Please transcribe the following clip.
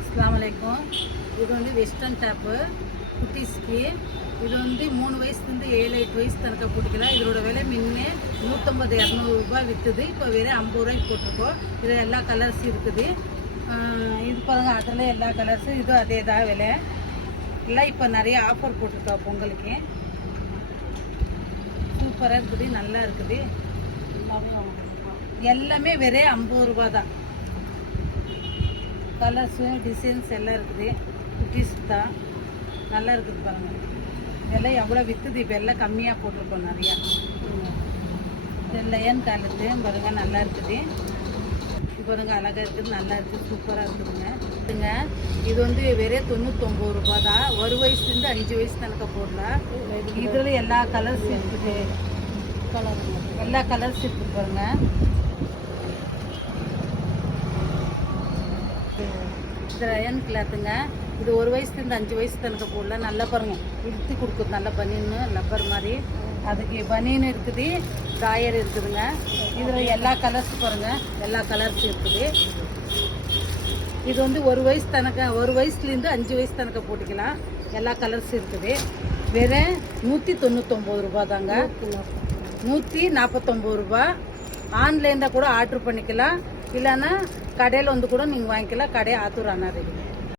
அஸ்ஸலாமு அலைக்கும். இது வந்து வெஸ்டர்ன் டாப்பு குட்டீஸ்க்கு. இது வந்து 3 வயசுலேருந்து 7-8 வயசு தனக்க போட்டுக்கலாம். இதோட விலை முன்னே 150-200 ரூபாய் விற்றுது. இப்போ வெறும் 50 ரூபாய்க்கு போட்டிருக்கோம். இதில் எல்லா கலர்ஸும் இருக்குது. இது பாருங்க, அதில் எல்லா கலர்ஸும் இதுவும் அதே தான் விலை. எல்லாம் இப்போ நிறைய ஆஃபர் போட்டிருக்கோம் பொங்கலுக்கு. சூப்பராக இருக்குது, நல்லா இருக்குது. எல்லாமே வெறும் 50 ரூபா தான். கலர்ஸு டிசைன்ஸ் எல்லாம் இருக்குது. குட்டீஸ் தான் நல்லா இருக்குது பாருங்கள். இதெல்லாம் எவ்வளோ விற்றுது. இப்போ எல்லாம் கம்மியாக போட்டிருக்கோம் நிறையா. இதெல்லாம் ஏன் கலந்து பாருங்கள், நல்லா இருக்குது. இது பாருங்கள், அழகாக இருக்குது, நல்லா இருக்குது, சூப்பராக இருக்குதுங்க. இதுங்க இது வந்து வெறும் 99 ரூபா தான். 1 வயசுலேருந்து 5 வயசு தனக்க போடலாம். இதில் எல்லா கலர்ஸ் இருக்குது. எல்லா கலர்ஸ் இருக்குது பாருங்கள். இது ரயன் கிளாத்துங்க. இது 1 வயசுலேருந்து 5 வயசு தனக்க போடலாம். நல்லா பாருங்கள், இழுத்து கொடுக்குது. நல்லா பனியன்னு லப்பர் மாதிரி. அதுக்கு பனியன் இருக்குது, டாயர் இருக்குதுங்க. இதில் எல்லா கலர்ஸ் பாருங்கள், எல்லா கலர்ஸும் இருக்குது. இது வந்து 1 வயசு தனக்க, 1 வயசுலேருந்து 5 வயசு தனக்க போட்டுக்கலாம். எல்லா கலர்ஸும் இருக்குது. வெறும் 199 ரூபா தாங்க. 149 ரூபா. ஆன்லைனில் கூட ஆர்டர் பண்ணிக்கலாம். இல்லைன்னா கடையில் வந்து கூட நீங்கள் வாங்கிக்கலாம். கடையை ஆத்தூர் அண்ணா இருக்குது.